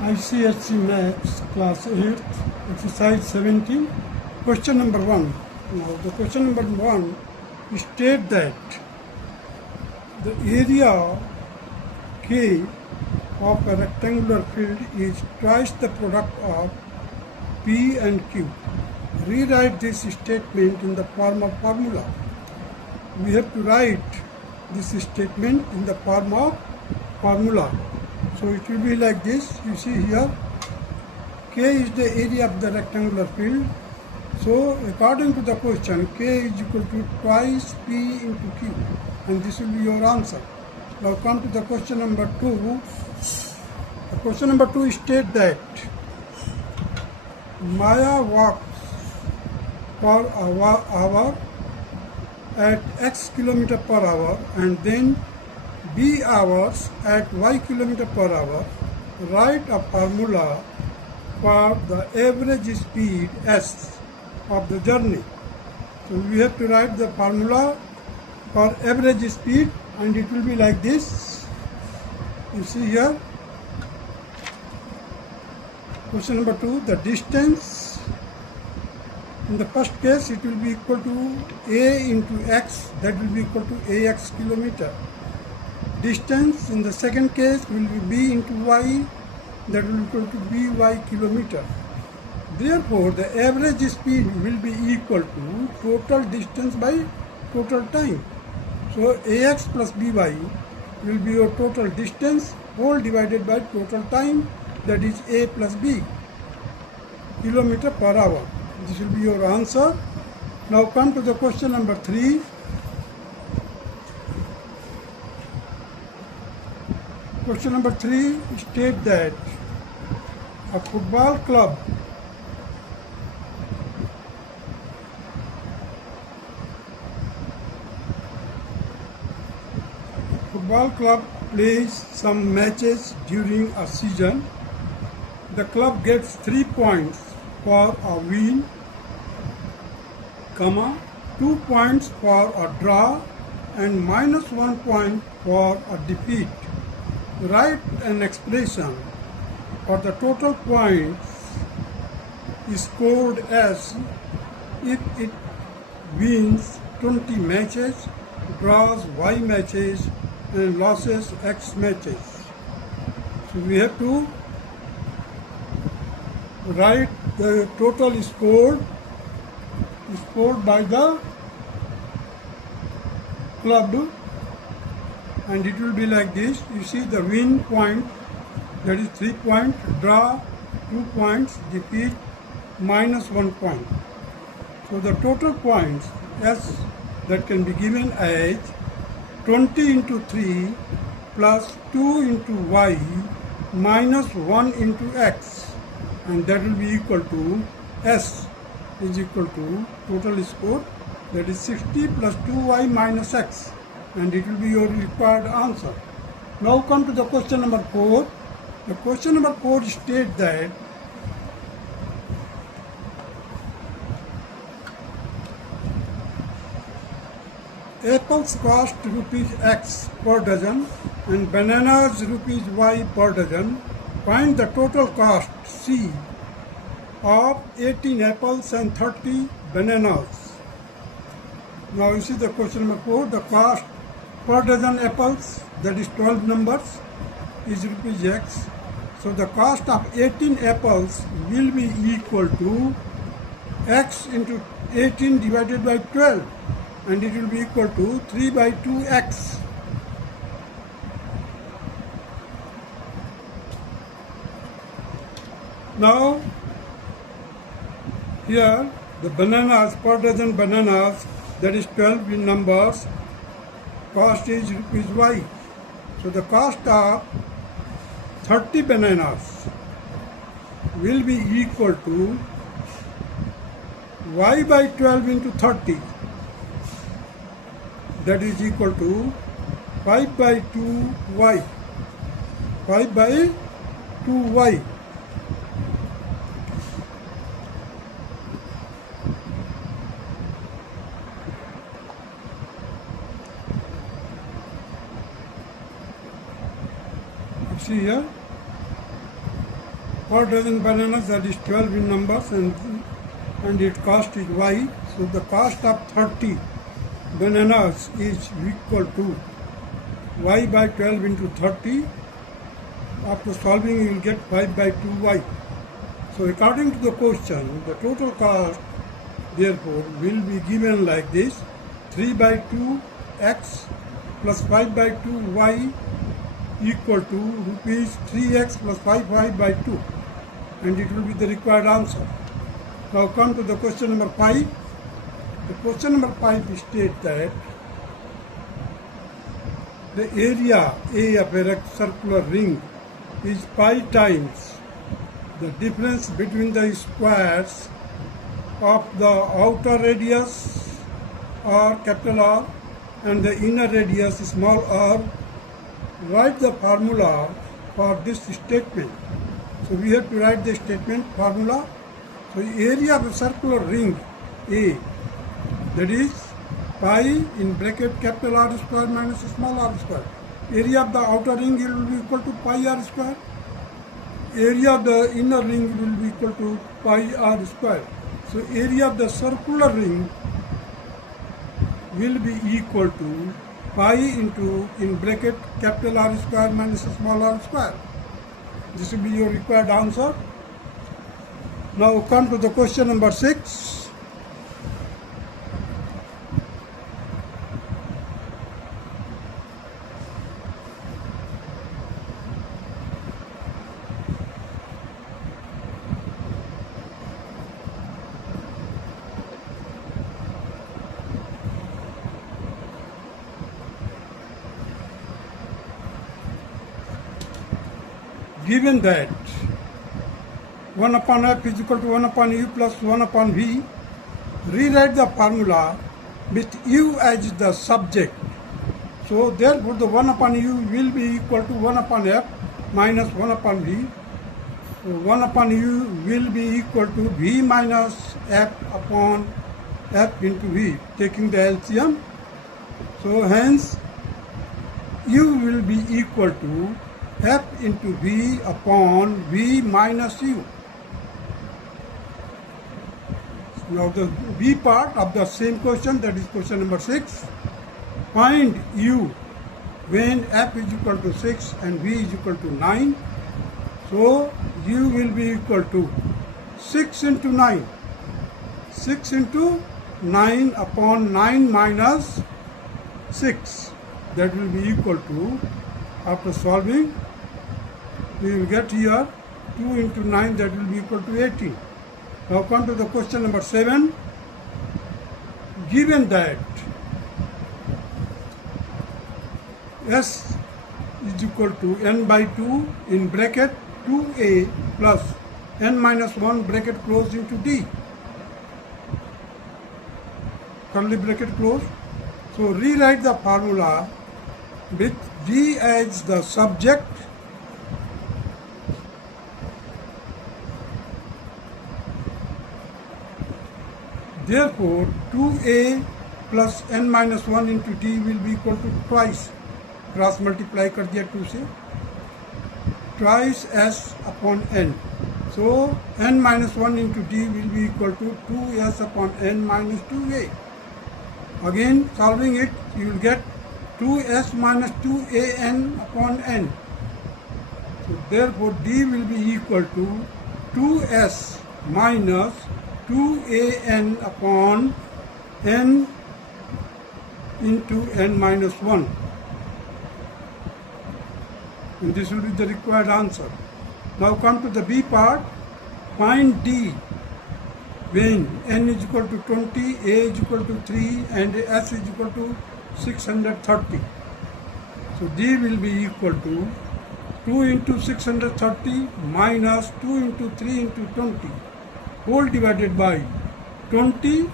ICSE Maths Class 8, Exercise 17, Question number 1. Now the question number 1 state that the area K of a rectangular field is twice the product of P and Q. Rewrite this statement in the form of formula. We have to write this statement in the form of formula. So it will be like this. You see here, K is the area of the rectangular field. So according to the question, K is equal to twice P into Q, and this will be your answer. Now come to the question number 2. The question number 2 states that Maya walks per hour at X km per hour and then B hours at Y km per hour. Write a formula for the average speed S of the journey. So we have to write the formula for average speed, and it will be like this. You see here. Question number 2, the distance. In the first case, it will be equal to A into X, that will be equal to AX kilometer. Distance in the second case will be B into Y, that will be equal to BY kilometer. Therefore, the average speed will be equal to total distance by total time. So AX plus BY will be your total distance whole divided by total time, that is A plus B kilometer per hour. This will be your answer. Now come to the question number 3. Question number 3 states that a football club plays some matches during a season. The club gets 3 points for a win, 2 points for a draw, and -1 point for a defeat. Write an expression for the total points scored as if it wins 20 matches, draws Y matches, and losses X matches. So we have to write the total scored by the club, and it will be like this. You see the win point, that is 3 points, draw 2 points, defeat -1 point. So the total points S that can be given as 20 into 3 plus 2 into Y minus 1 into X, and that will be equal to S is equal to total score, that is 60 plus 2Y minus X, and it will be your required answer. Now come to the question number 4. The question number 4 states that apples cost rupees X per dozen and bananas rupees Y per dozen. Find the total cost C of 18 apples and 30 bananas. Now you see the question number 4. The cost per dozen apples, that is 12 numbers, is rupees X. So the cost of 18 apples will be equal to X into 18 divided by 12, and it will be equal to 3 by 2X. Now here the bananas, per dozen bananas, that is 12 in numbers, cost is rupees Y. So the cost of 30 bananas will be equal to Y by 12 into 30, that is equal to 5 by 2Y. 5 by 2Y. See here, per dozen bananas, that is 12 in numbers, and its cost is y. So the cost of 30 bananas is equal to y by 12 into 30. After solving, you will get 5 by 2y. So according to the question, the total cost therefore will be given like this: 3 by 2x plus 5 by 2y equal to rupees 3x plus 5y by 2, and it will be the required answer. Now come to the question number 5. The question number 5 states that the area A of a circular ring is pi times the difference between the squares of the outer radius or capital R and the inner radius small r. Write the formula for this statement. So we have to write the statement formula. So area of a circular ring A, that is pi in bracket capital R square minus small r square. Area of the outer ring will be equal to pi r square. Area of the inner ring will be equal to pi r square. So area of the circular ring will be equal to pi into in bracket capital R square minus small r square. This will be your required answer. Now come to the question number 6. Given that 1 upon f is equal to 1 upon u plus 1 upon v, rewrite the formula with u as the subject. So therefore the 1 upon u will be equal to 1 upon f minus 1 upon v. So 1 upon u will be equal to v minus f upon f into v, taking the LCM. So hence u will be equal to f into v upon v minus u. Now the b part of the same question, that is question number 6. Find u when f is equal to 6 and v is equal to 9. So u will be equal to 6 into 9. 6 into 9 upon 9 minus 6. That will be equal to, after solving, we will get here 2 into 9, that will be equal to 18. Now come to the question number 7. Given that S is equal to n by 2 in bracket 2a plus n minus 1 bracket closed into d, curly bracket closed. So rewrite the formula with d as the subject, therefore 2a plus n minus 1 into d will be equal to twice, cross multiply कर दिया 2 से, twice s upon n. So n minus 1 into d will be equal to 2s upon n minus 2a. Again solving it, you will get 2s minus 2an upon n. So therefore d will be equal to 2s minus 2an upon n into n minus 1. And this will be the required answer. Now come to the b part. Find d when n is equal to 20, a is equal to 3 and s is equal to 630. So d will be equal to 2 into 630 minus 2 into 3 into 20 whole divided by 20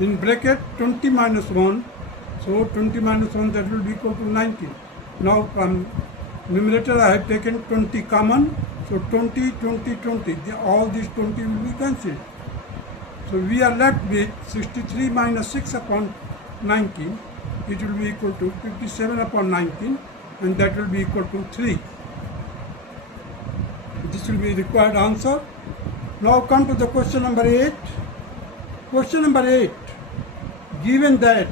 in bracket 20 minus 1. So 20 minus 1, that will be equal to 19. Now from numerator I have taken 20 common. So 20, 20, 20. All these 20 will be cancelled. So we are left with 63 minus 6 upon 19. It will be equal to 57 upon 19, and that will be equal to 3. This will be required answer. Now come to the question number 8. Question number 8. Given that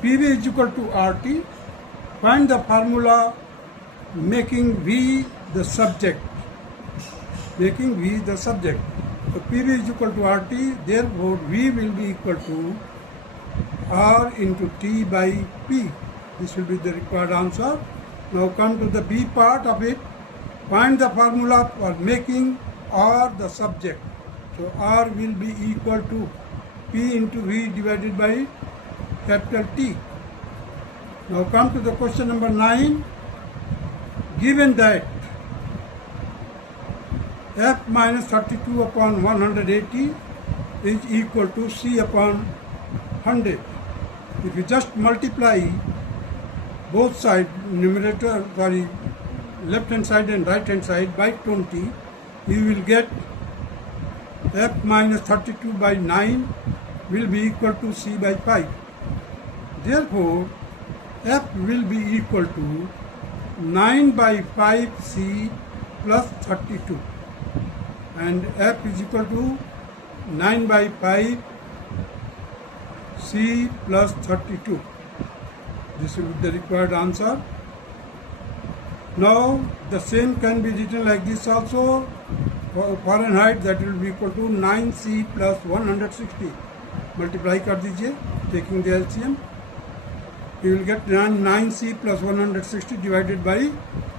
PV is equal to RT, find the formula making V the subject. Making V the subject. So PV is equal to RT, therefore V will be equal to R into T by P. This will be the required answer. Now come to the B part of it. Find the formula for making R the subject. So R will be equal to P into V divided by capital T. Now come to the question number 9. Given that F minus 32 upon 180 is equal to C upon 100. If you just multiply both sides, left hand side and right hand side by 20, you will get F minus 32 by 9 will be equal to C by 5. Therefore, F will be equal to 9 by 5 C plus 32. And F is equal to 9 by 5 C plus 32. This will be the required answer. Now the same can be written like this also. For Fahrenheit, that will be equal to 9C plus 160. Multiply कर दीजिए taking the LCM. You will get 9C plus 160 divided by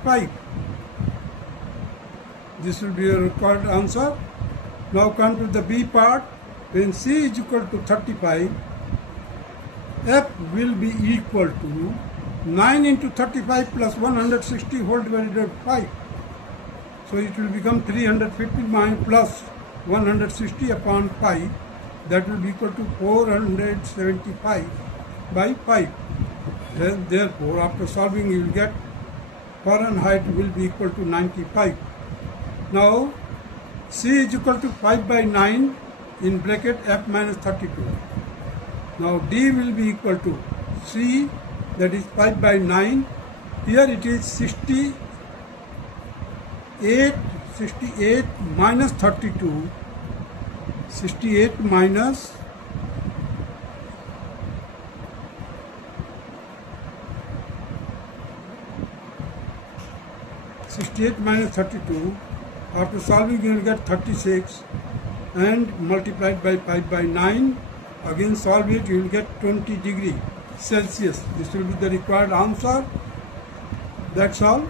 5. This will be a required answer. Now come to the B part. When C is equal to 35, F will be equal to 9 into 35 plus 160 whole divided by 5. So it will become 350 plus 160 upon 5. That will be equal to 475 by 5. Therefore, after solving, you will get Fahrenheit will be equal to 95. Now, C is equal to 5 by 9 in bracket F minus 32. Now, D will be equal to C, that is 5 by 9. Here it is 68 minus 32. 68 minus 32. After solving, you will get 36 and multiplied by 5 by 9. Again solve it, you will get 20 degree Celsius. This will be the required answer. That's all.